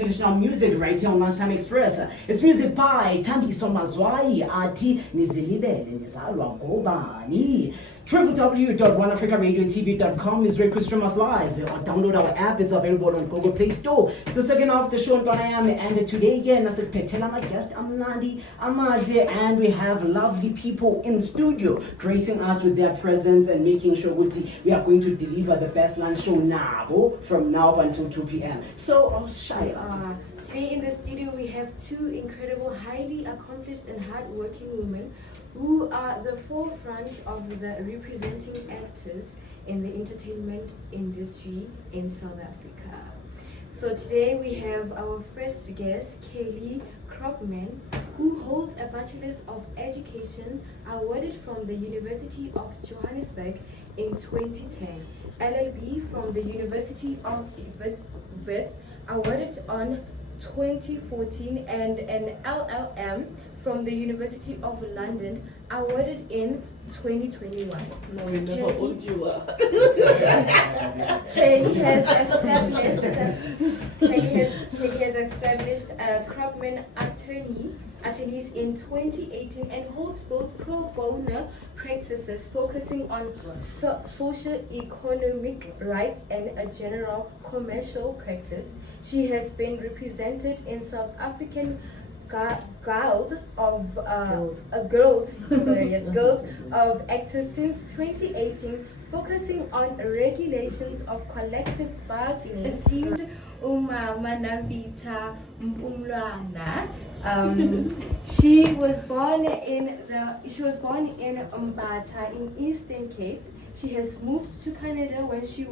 international music right here on LunchTimExpress. It's music by NambithaMpumlwana ati nizilibele nizalwa ngobani. www.oneafricaradiotv.com is where you can stream us live or download our app. It's available on Google Play Store. It's the second half of the show, and I am. And today again, I said, Petela, my guest, Amnandi, Amaje, and we have lovely people in studio gracing us with their presence and making sure we are going to deliver the best lunch show now, from now until 2 p.m. So, I was shy. Today in the studio, we have two incredible, highly accomplished and hardworking women who are the forefront of the representing actors in the entertainment industry in South Africa. So today we have our first guest, KellyKropman, who holds a Bachelor's of Education awarded from the University of Johannesburg in 2010, LLB from the University of Wits awarded on 2014, and an LLM from the University of London awarded in 2021. No, we never owed you up. Kelly has established Kropman attorneys in 2018 and holds both pro bono practices focusing on social economic rights and a general commercial practice. She has been represented in South African Guild of Actors since 2018, focusing on regulations of collective bargaining. Esteemed NambithaMpumlwana, she was born in Mbatha in Eastern Cape. She has moved to Canada when she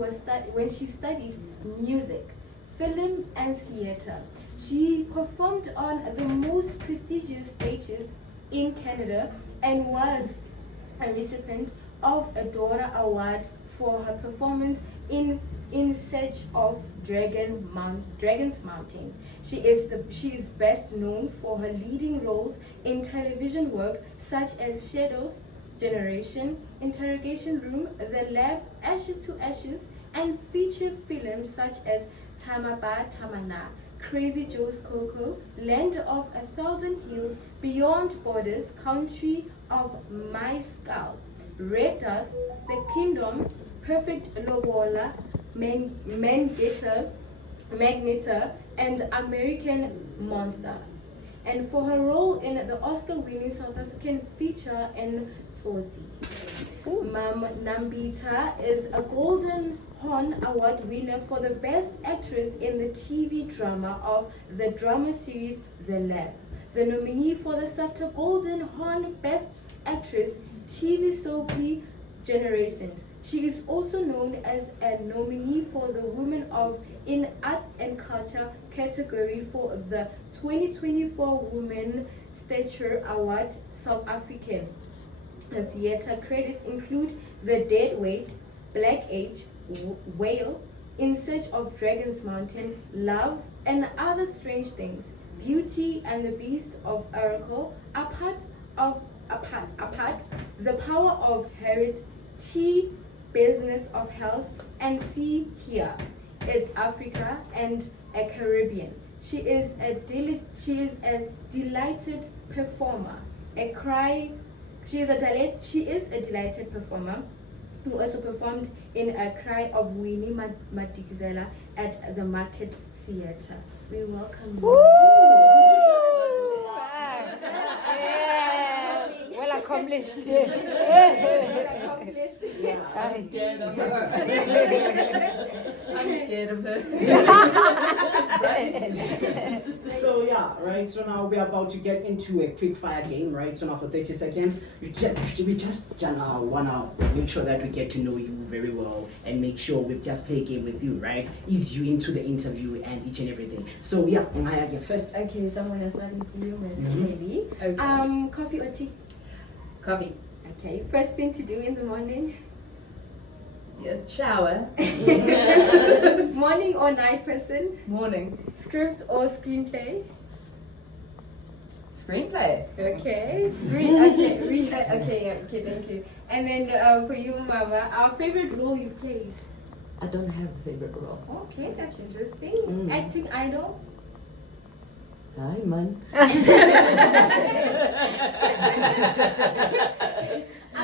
studied music, film and theatre. She performed on the most prestigious stages in Canada and was a recipient of a Dora Award for her performance in Search of Dragon's Mountain. She is best known for her leading roles in television work such as Shadows, Generation, Interrogation Room, The Lab, Ashes to Ashes, and feature films such as Tamaba Tamana, Crazy Joe's Coco, Land of a Thousand Hills, Beyond Borders, Country of My Skull, Red Dust, The Kingdom, Perfect Lobola, Magneto, and American Monster. And for her role in the Oscar-winning South African feature in Tsotsi. Nambitha is a Golden Horn Award winner for the Best Actress in the TV drama of the drama series The Lab, the nominee for the SAGA Golden Horn Best Actress TV soapy Generations. She is also known as a nominee for the Women in Arts and Culture category for the 2024 Women Stature Award South African. Her theatre credits include The Dead Weight, Black Age, Whale, In Search of Dragon's Mountain, Love, and Other Strange Things, Beauty and the Beast of Oracle, Apart, The Power of Harriet, T, Business of Health, and See Here, It's Africa and a Caribbean. She is a delighted performer. She is a delighted performer who also performed in A Cry of Winnie Madikizela at the Market Theatre. We welcome you. Well accomplished. I'm scared of her. I'm scared of her. So yeah, right. So now we're about to get into a quick fire game, right? So now for 30 seconds, we just wanna make sure that we get to know you very well and make sure we just play a game with you, right? Ease you into the interview and each and everything. So yeah, Maya, get first. Okay, so I'm gonna start with you, Miss Kelly. Okay. Coffee or tea? Coffee. Okay. First thing to do in the morning? Yes, shower. Morning or night person? Morning. Script or screenplay? Screenplay. Okay. Okay, thank you. And then for you, Mama, our favorite role you've played? I don't have a favorite role. Okay, that's interesting. Acting idol? Hi, man. I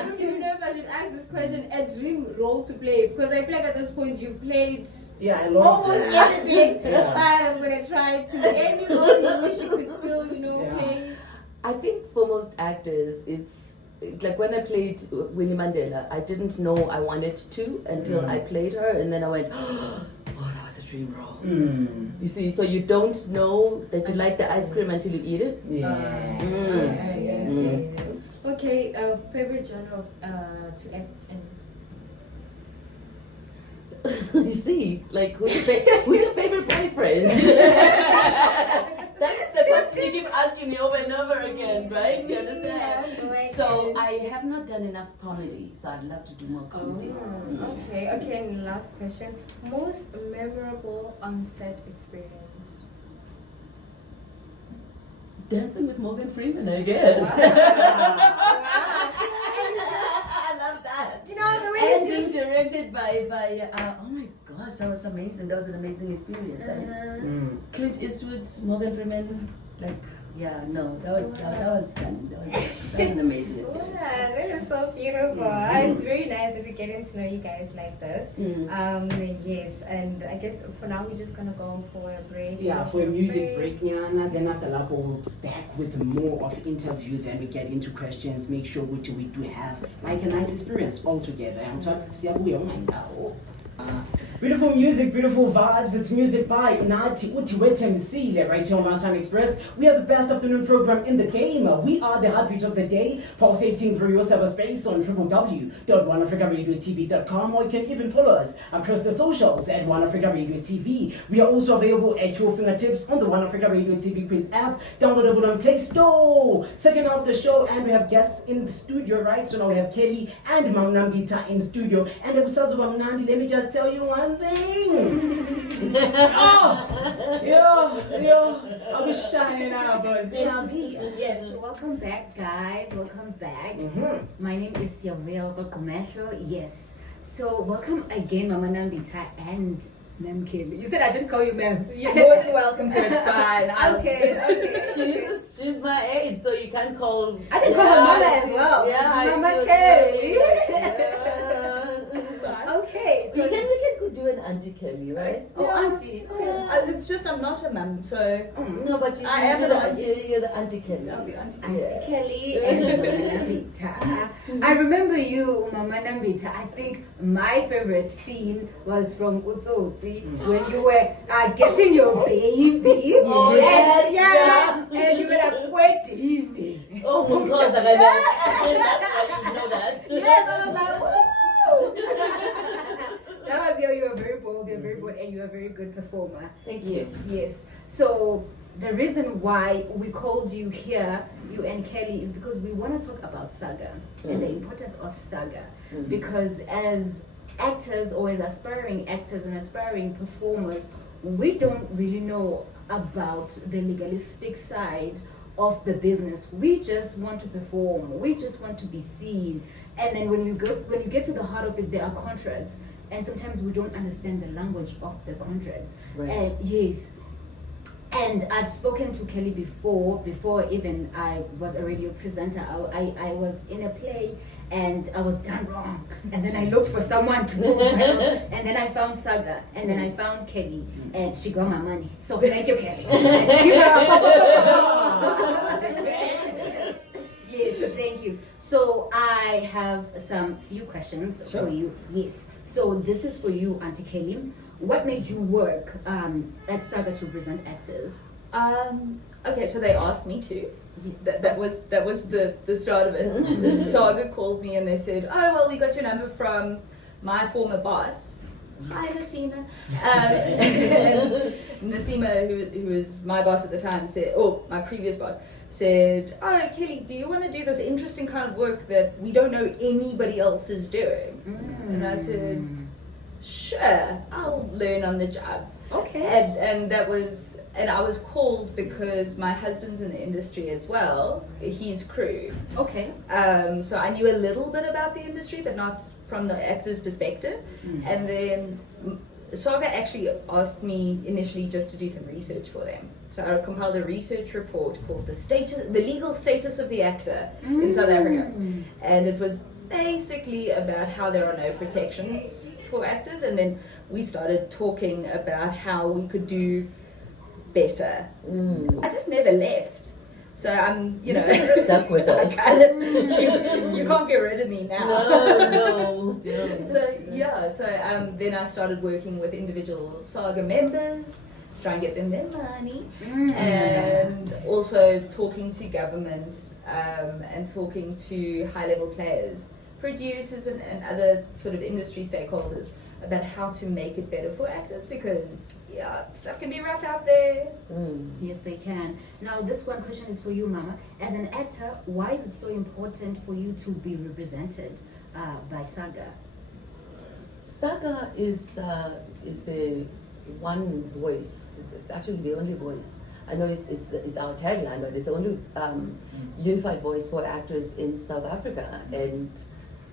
don't even know if I should ask this question, a dream role to play, because I feel like at this point you've played Yeah, I love almost that. everything, Yeah. but I'm gonna try to. Any role you wish you could still, Yeah. play. I think for most actors, it's like when I played Winnie Mandela, I didn't know I wanted to until I played her, and then I went, oh, that was a dream role. You see, so you don't know that you like the ice cream until you eat it. Yeah. Okay, favorite genre to act in? You see, like who's your favorite boyfriend? That's the question you keep asking me over and over again, right? Do you understand? So I have not done enough comedy, so I'd love to do more comedy. Okay, and last question. Most memorable on-set experience? Dancing with Morgan Freeman, I guess. I love that. You know, the way And you being directed by oh my gosh, that was amazing. That was an amazing experience. Clint Eastwood, Morgan Freeman, like that was fun. That was an amazing experience. Yeah, that is so beautiful. It's very nice if we're getting to know you guys like this. Yes, and I guess for now we're just gonna go for a break. Yeah, for a music break, Nyana. Then after that, we'll be back with more of interview. Then we get into questions. Make sure we do have like a nice experience all together. I'm talking. Beautiful music, beautiful vibes. It's music by Nati Utiwetemsile right here on Lunchtime Express. We are the best afternoon program in the game. We are the heartbeat of the day, pulsating through your cyberspace on www.oneafricaradiotv.com, or you can even follow us across the socials at One Africa Radio TV. We are also available at your fingertips on the One Africa Radio TV quiz app, downloadable on Play Store. Second half of the show, and we have guests in the studio, right? So now we have Kelly and Mam Nambitha in studio. And Nandi, let me just tell you one thing. I was shining out, but Yes, welcome back, guys. Welcome back. My name is Commercial. Yes. So, welcome again, Mama Nambitha and Ma'am Kelly. You said I should call you ma'am. You're more than welcome to. It's fine. Okay. She's my age, so you can call. I can call her Mama as well. Yeah, Mama Kelly. Okay, so we can do an Auntie Kelly, right? Oh, Auntie. It's just I'm not a mum, so No, but I am the auntie. You're the Auntie Kelly. I'll be auntie. Auntie Kelly and Mama Nambitha. I remember you, Mama Nambitha. I think my favorite scene was from Utsotsi when you were getting your baby. Oh, yes. Yeah. And you were like, wait, me. Oh, of course, I know. That's why you know that. Yes, I was like, woo! That was you were very bold, and you are a very good performer. Thank you. Yes. So the reason why we called you here, you and Kelly, is because we want to talk about SAGA and the importance of SAGA. Because as actors, or as aspiring actors and aspiring performers, we don't really know about the legalistic side of the business. We just want to perform. We just want to be seen. And then when you get to the heart of it, there are contracts, and sometimes we don't understand the language of the contracts. Right. And yes, and I've spoken to Kelly before even I was a radio presenter. I was in a play and I was done wrong, and then I looked for someone to move well, and then I found SAGA, and then I found Kelly, and she got my money. So thank you, Kelly. Give her a Yes, thank you. So I have some few questions for you. Yes. So this is for you, Auntie Kelly. What made you work at SAGA to present actors? Okay, so they asked me to. That was the start of it. The SAGA called me and they said, "Oh well, we got your number from my former boss. Hi, Nasima." And Nasima, who was my boss at the time, my previous boss, said, "Oh, Kelly, do you want to do this interesting kind of work that we don't know anybody else is doing?" And I said, "Sure, I'll learn on the job." Okay. And I was called because my husband's in the industry as well. He's crew. Okay. So I knew a little bit about the industry, but not from the actor's perspective. And then SAGA actually asked me initially just to do some research for them. So I compiled a research report called the legal status of the actor in South Africa, and it was basically about how there are no protections for actors, and then we started talking about how we could do better. I just never left. So I'm, stuck with us. You can't get rid of me now. No. So then I started working with individual SAGA members, try and get them their money, and also talking to governments and talking to high-level players, producers and other sort of industry stakeholders about how to make it better for actors, because stuff can be rough out there. Yes, they can. Now, this one question is for you, Mama. As an actor, why is it so important for you to be represented by SAGA? SAGA is the one voice. It's actually the only voice. I know it's our tagline, but it's the only unified voice for actors in South Africa. And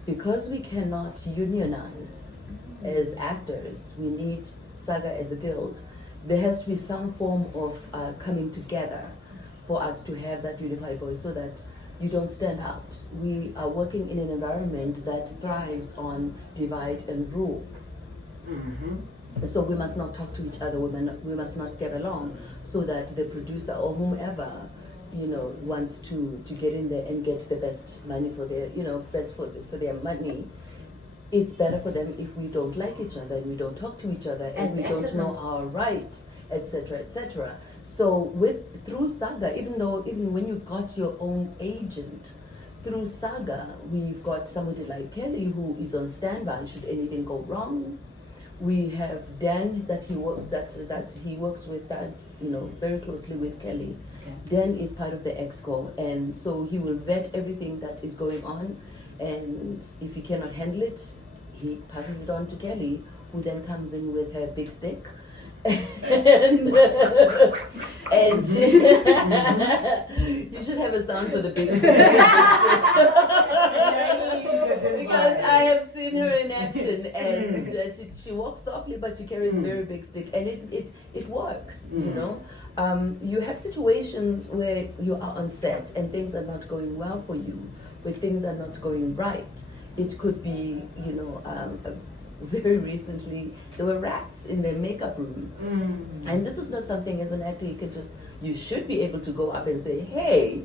because we cannot unionize as actors, we need SAGA as a guild. There has to be some form of coming together for us to have that unified voice, so that you don't stand out. We are working in an environment that thrives on divide and rule. So we must not talk to each other. We must not get along, so that the producer or whomever wants to get in there and get the best money for their best for their money. It's better for them if we don't like each other, and we don't talk to each other, and we don't know our rights, etc., etc. So through SAGA, even when you've got your own agent, through SAGA, we've got somebody like Kelly who is on standby should anything go wrong. We have Dan that he works with very closely with Kelly. Okay. Dan is part of the EXCO, and so he will vet everything that is going on, and if he cannot handle it, he passes it on to Kelly, who then comes in with her big stick. and you should have a sound for the big stick. Because I have seen her in action, and she walks softly, but she carries a very big stick, and it works. You have situations where you are on set and things are not going well for you, where things are not going right. It could be, very recently there were rats in their makeup room, and this is not something as an actor you should be able to go up and say, hey,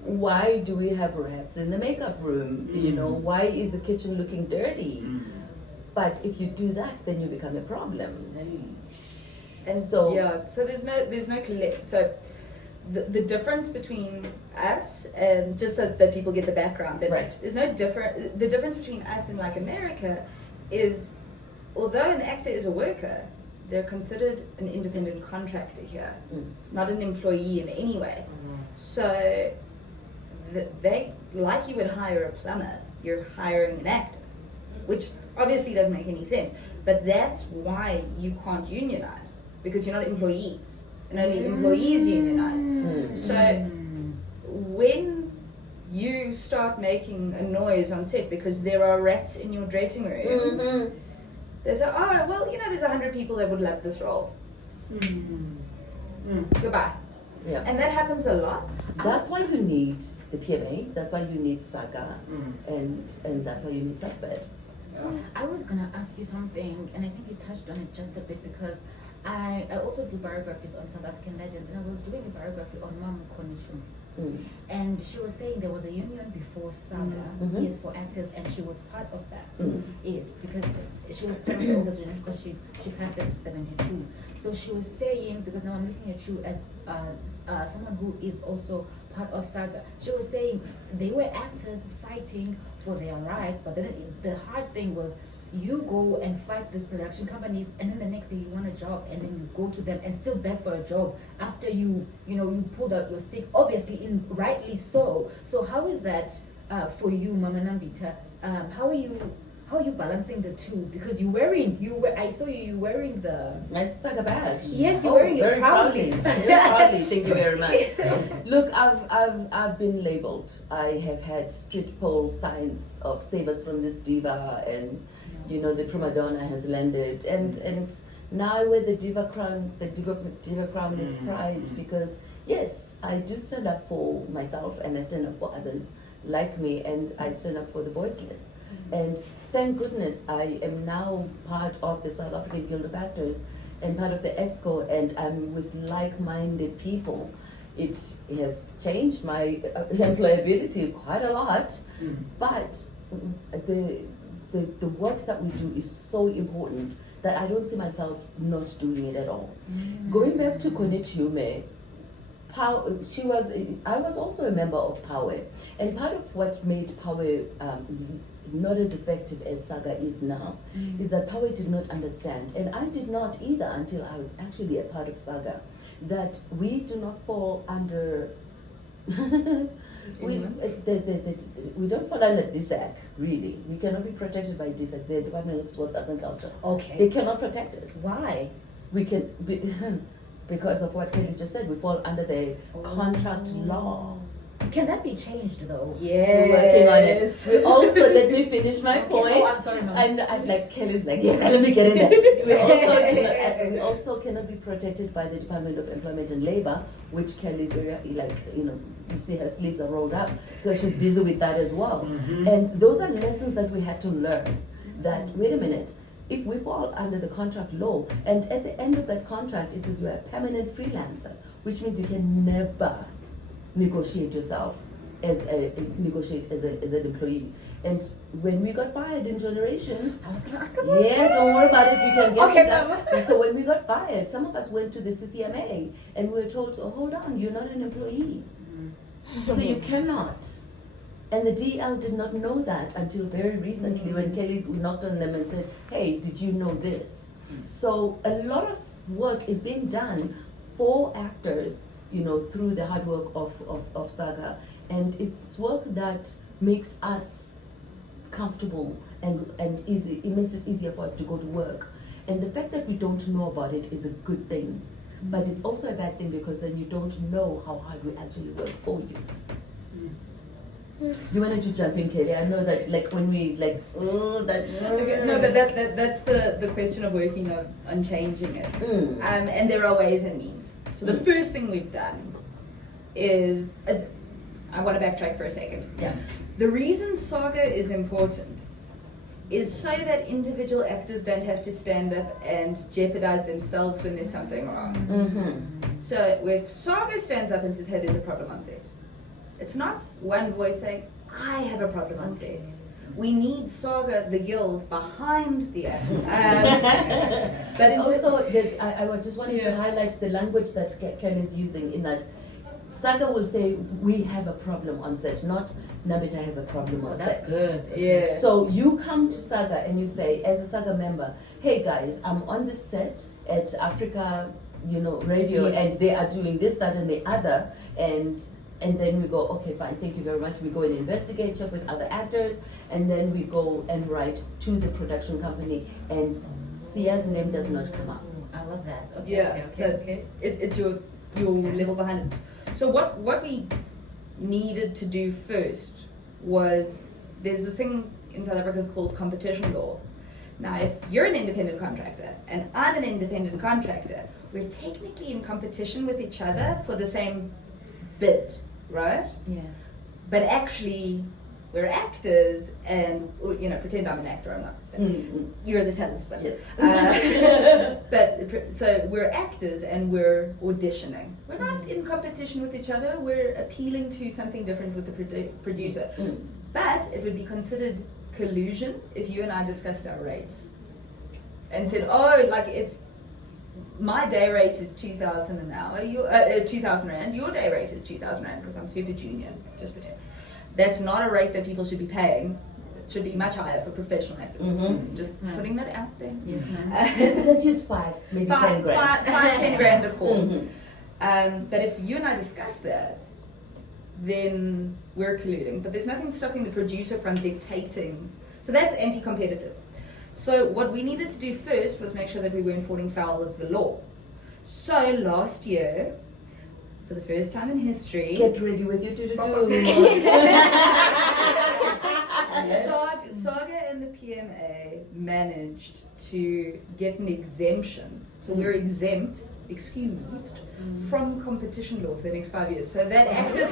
why do we have rats in the makeup room? Why is the kitchen looking dirty? But if you do that, then you become a problem. And so there's no so the difference between us, and just so that people get the background, that there's no different. The difference between us and like America is, although an actor is a worker, they're considered an independent contractor here, not an employee in any way. So they, like you would hire a plumber, you're hiring an actor, which obviously doesn't make any sense. But that's why you can't unionize, because you're not employees, and only employees unionize. So when you start making a noise on set because there are rats in your dressing room, they say, oh, well, there's 100 people that would love this role. Goodbye. Yeah. And that happens a lot. That's why you need the PMA, that's why you need SAGA, and that's why you need SASPED. I was gonna ask you something, and I think you touched on it just a bit, because I also do biographies on South African legends, and I was doing a biography on Mama Konishu. And she was saying there was a union before SAGA, yes, for actors, and she was part of that. Yes, because she was part of the older generation, because she passed at 72. So she was saying, because now I'm looking at you as someone who is also part of SAGA, she was saying they were actors fighting for their rights, but then the hard thing was, you go and fight these production companies, and then the next day you want a job, and then you go to them and still beg for a job after you pulled out your stick, obviously, rightly so. So how is that for you, Mama Nambitha? How are you balancing the two? Because I saw you wearing my SAGA badge. Yes, you're wearing it proudly. Very proudly. Thank you very much. Look, I've been labeled. I have had street pole signs of "Save us from this diva," and the prima donna has landed, and Now I wear the diva crown with pride because yes, I do stand up for myself and I stand up for others like me, and I stand up for the voiceless. And thank goodness I am now part of the South African Guild of Actors and part of the EXCO, and I'm with like-minded people. It has changed my employability quite a lot, but the work that we do is so important that I don't see myself not doing it at all. Going back to Konitume, I was also a member of Power, and part of what made Power not as effective as SAGA is now is that Power did not understand, and I did not either until I was actually a part of SAGA, that we do not fall under we don't fall under DSAC, really. We cannot be protected by DSAC, the Department of Sports, Arts and Culture. Okay. They cannot protect us. Why? We can be, because of what Kelly just said, we fall under the contract law. Can that be changed though? We're working on it. We also, let me finish my point. Oh, I'm sorry, Mom. And I'm like, Kelly's like, yes, let me get in there. We also cannot be protected by the Department of Employment and Labor, which Kelly's very, like, you see her sleeves are rolled up because she's busy with that as well. And those are lessons that we had to learn. That, wait a minute, if we fall under the contract law, and at the end of that contract, it says you're a permanent freelancer, which means you can never negotiate yourself as an employee. And when we got fired in Generations, I was gonna ask about don't worry about it, we can get Okay, to that. So when we got fired, some of us went to the CCMA and we were told, oh, hold on, you're not an employee. So you cannot. And the DL did not know that until very recently when Kelly knocked on them and said, hey, did you know this? So a lot of work is being done for actors, through the hard work of SAGA. And it's work that makes us comfortable and easy. It makes it easier for us to go to work. And the fact that we don't know about it is a good thing. But it's also a bad thing because then you don't know how hard we actually work for you. You wanted to jump in, Kelly? I know that, like, when we, like, Okay, no, but that's the question of working on changing it. And there are ways and means. So the first thing we've done is, I want to backtrack for a second. Yeah. The reason SAGA is important is so that individual actors don't have to stand up and jeopardize themselves when there's something wrong. So if SAGA stands up and says, hey, there's a problem on set, it's not one voice saying, I have a problem on set. We need SAGA, the guild, behind the actor. But also, I just wanted to highlight the language that Kelly is using, in that SAGA will say, we have a problem on set, not Nambitha has a problem on set. That's good. Yeah. So you come to SAGA and you say, as a SAGA member, hey guys, I'm on this set at Africa, radio, and they are doing this, that, and the other, and then we go, okay, fine, thank you very much. We go and investigate, check with other actors, and then we go and write to the production company, and Sia's name does not come up. I love that. Okay, Yeah, okay. it's your level behind it. So what we needed to do first was, there's this thing in South Africa called competition law. Now, if you're an independent contractor and I'm an independent contractor, we're technically in competition with each other for the same bid, right? Yes. But actually, we're actors, and pretend I'm an actor. I'm not. You're the talent, but but so we're actors and we're auditioning. We're not in competition with each other. We're appealing to something different with the producer. But it would be considered collusion if you and I discussed our rates and said, oh, like if my day rate is 2,000 an hour, 2,000 rand, your day rate is 2,000 rand because I'm super junior, just pretend. That's not a rate that people should be paying. It should be much higher for professional actors. Just putting that out there. Yes, ma'am. Let's use 5, maybe 10 grand. 10 grand a call. But if you and I discuss that, then we're colluding. But there's nothing stopping the producer from dictating. So that's anti-competitive. So what we needed to do first was make sure that we weren't falling foul of the law. So last year, for the first time in history, Get ready with your SAGA and the NambithaPMA managed to get an exemption, so we're exempt, excused, from competition law for the next 5 years. So that actors...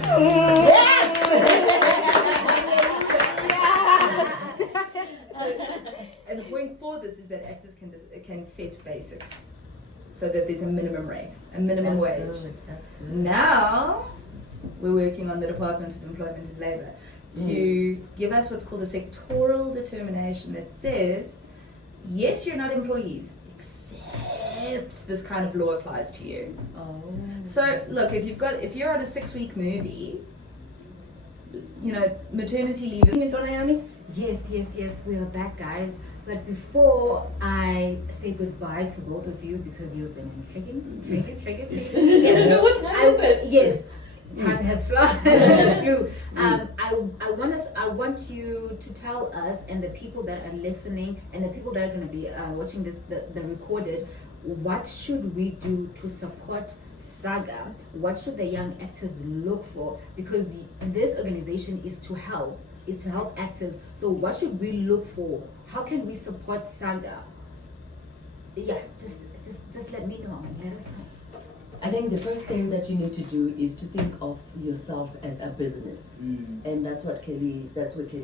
And the point for this is that actors can set basics, so that there's a minimum rate, a minimum wage. That's good. Now, we're working on the Department of Employment and Labour to give us what's called a sectoral determination that says, yes, you're not employees, except this kind of law applies to you. Oh. So, look, if you're on a 6-week movie, you know, maternity leave is... Yes, we are back, guys. But before I say goodbye to both of you, because you've been intriguing. Yes. So what time is it? Yes, time has flown. Has flew. I want you to tell us and the people that are listening and the people that are going to be watching this, the recorded, what should we do to support SAGA? What should the young actors look for? Because this organization is to help actors. So what should we look for? How can we support SAGA? Yeah, just let me know and let us know. I think the first thing that you need to do is to think of yourself as a business. And that's where Kelly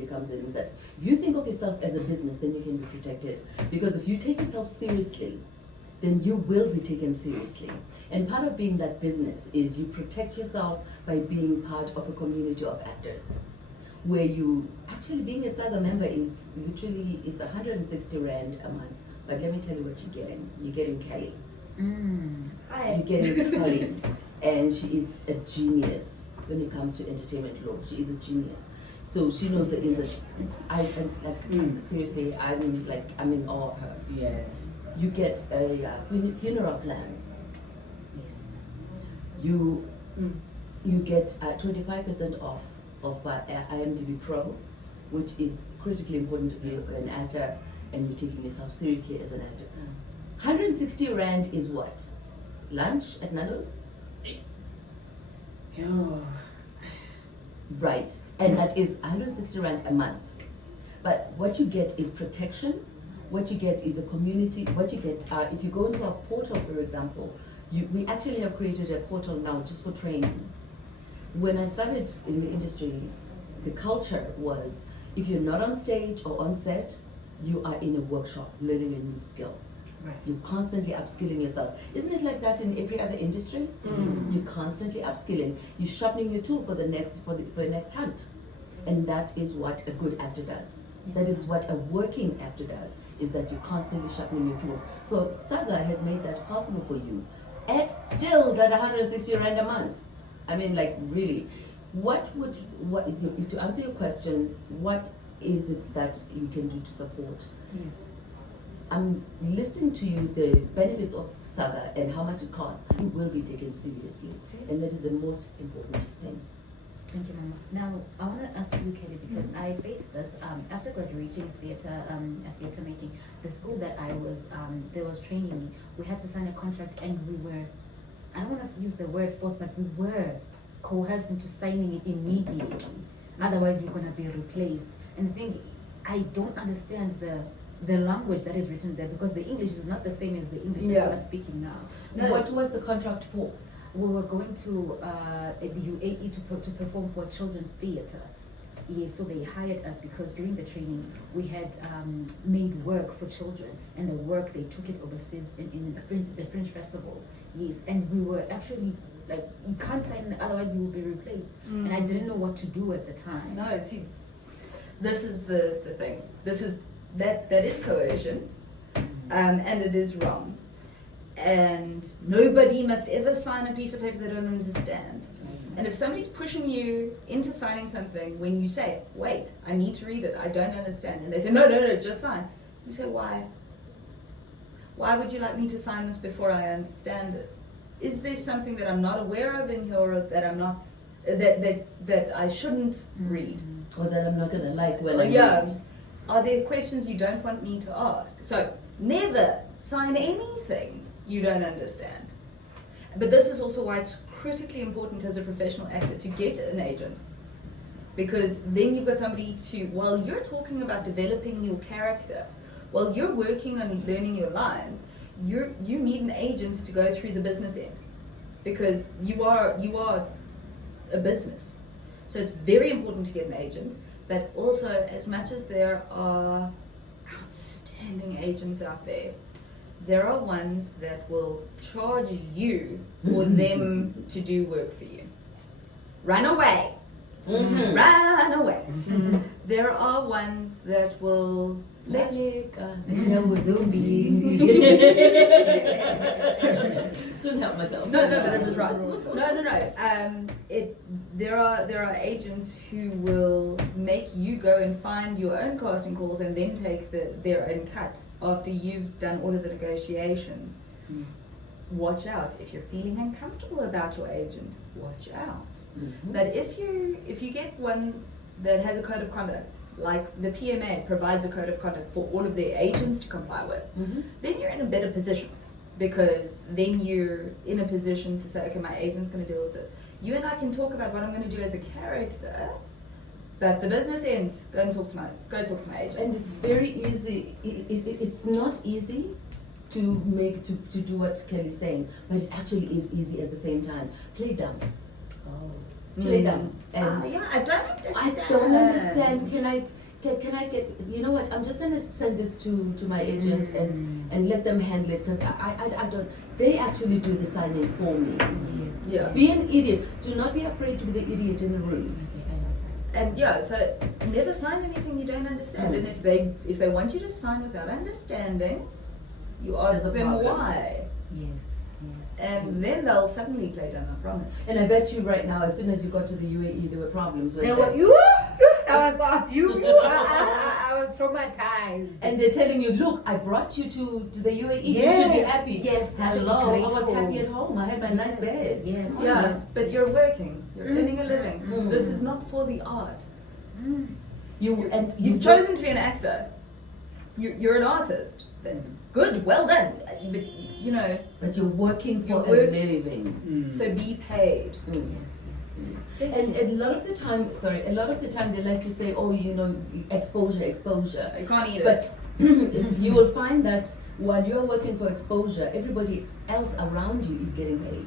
comes in, is that if you think of yourself as a business, then you can be protected. Because if you take yourself seriously, then you will be taken seriously. And part of being that business is you protect yourself by being part of a community of actors, where you actually, being a SAGA member is literally, it's 160 Rand a month. But let me tell you what you're getting. You're getting Kelly. Hi. You're getting Kelly. And she is a genius when it comes to entertainment law. She is a genius. So she knows the ins and seriously, I'm in awe of her. Yes. You get a funeral plan. Yes. You get 25% off of IMDb Pro, which is critically important if you're an actor and you're taking yourself seriously as an actor. 160 Rand is what? Lunch at Nando's? Right, and that is 160 Rand a month. But what you get is protection, what you get is a community, what you get, if you go into our portal, for example, we actually have created a portal now just for training. When I started in the industry, the culture was, if you're not on stage or on set, you are in a workshop learning a new skill. Right. You're constantly upskilling yourself. Isn't it like that in every other industry? You're constantly upskilling. You're sharpening your tool for the next hunt. And that is what a good actor does. That is what a working actor does, is that you're constantly sharpening your tools. So SAGA has made that possible for you. At still that 160 Rand a month. I mean, like, really, to answer your question, what is it that you can do to support? Yes. I'm listening to you the benefits of SAGA and how much it costs. You will be taken seriously, and that is the most important thing. Thank you, Mama. Now, I want to ask you, Kelly, because I faced this after graduating theater, at theater making. The school that I was, there was training me. We had to sign a contract, and we were, I don't want to use the word forced, but we were coerced into signing it immediately. Otherwise, you're going to be replaced. And the thing, I don't understand the language that is written there, because the English is not the same as the English that we are speaking now. So what was the contract for? We were going to the UAE to perform for children's theater. Yes, so they hired us because during the training we had made work for children, and the work they took it overseas in the Fringe Festival. Yes, and we were actually like, you can't sign, otherwise you will be replaced. And I didn't know what to do at the time. No, see, this is the thing. That is coercion, and it is wrong. And nobody must ever sign a piece of paper they don't understand. And if somebody's pushing you into signing something, when you say, wait, I need to read it, I don't understand, and they say, no, just sign. You say, why? Why would you like me to sign this before I understand it? Is there something that I'm not aware of in here, or that I'm not, that I shouldn't read? Or that I'm not going to like when I read? Are there questions you don't want me to ask? So never sign anything you don't understand. But this is also why it's critically important as a professional actor to get an agent. because then you've got somebody to, while you're talking about developing your character, while you're working on learning your lines, you need an agent to go through the business end, because you are a business. So it's very important to get an agent, but also, as much as there are outstanding agents out there are ones that will charge you for them to do work for you. Run away. Run away. There are ones that will let you go. Couldn't help myself. No, that was right. No. There are agents who will make you go and find your own casting calls and then take their own cut after you've done all of the negotiations. Watch out if you're feeling uncomfortable about your agent. Watch out. But if you get one that has a code of conduct, like the PMA provides a code of conduct for all of their agents to comply with, then you're in a better position, because then you're in a position to say, okay, my agent's going to deal with this. You and I can talk about what I'm going to do as a character, but the business end, go talk to my agent. And it's very easy. It's not easy to do what Kelly's saying, but it actually is easy at the same time. Play dumb. Play dumb. And Yeah, I don't understand. I don't understand. Can I get, you know what, I'm just going to send this to my agent and let them handle it, because I don't, they actually do the signing for me. Yeah. Be an idiot. Do not be afraid to be the idiot in the room. And yeah, so never sign anything you don't understand. And if they want you to sign without understanding, you ask There's a them problem. why. Yes. And then they'll suddenly play dumb, I promise. And I bet you right now, as soon as you got to the UAE, there were problems. There were I was up. I was traumatized. And they're telling you, look, I brought you to the UAE. You Yes. should be happy. Yes, I should be Hello. I was grateful. happy at home. I had my nice bed. Yes. Oh, Yeah, yes. but you're working. You're earning a living. This is not for the art. You've chosen to be an actor. You're an artist. Then good, well done. But you know, But you're working for You're a living. so be paid. And a lot of the time they like to say, oh, you know, exposure. You can't eat it. But you will find that while you're working for exposure, everybody else around you is getting paid.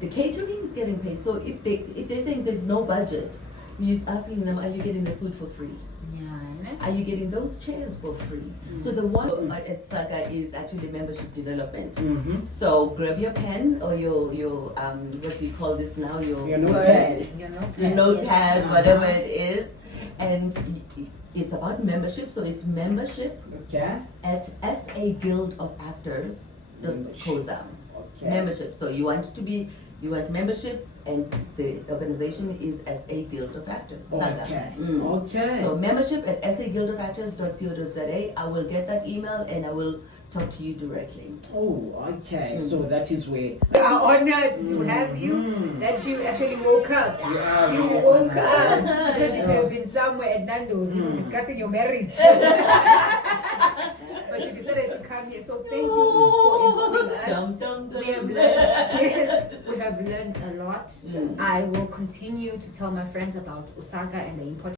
The catering is getting paid. So if they're saying there's no budget, you're asking them, are you getting the food for free? Are you getting those chairs for free? So the one at SAGA is actually membership development. So grab your pen or your what do you call this now? Your notepad. Your notepad, whatever it is, and it's about membership. So it's membership at SA Guild of Actors. COSA. Membership. So you want membership, and the organization is SA Guild of Actors, SAGA. Okay. So membership at saguildofactors.co.za. I will get that email and I will talk to you directly. Oh, okay. So that is where We are honored to have you, that you actually woke up. You woke up. Because if you have been somewhere at Nando's, you were discussing your marriage. But you decided to come here, so thank you for informing us. We have learned a lot. I will continue to tell my friends about SAGA and the importance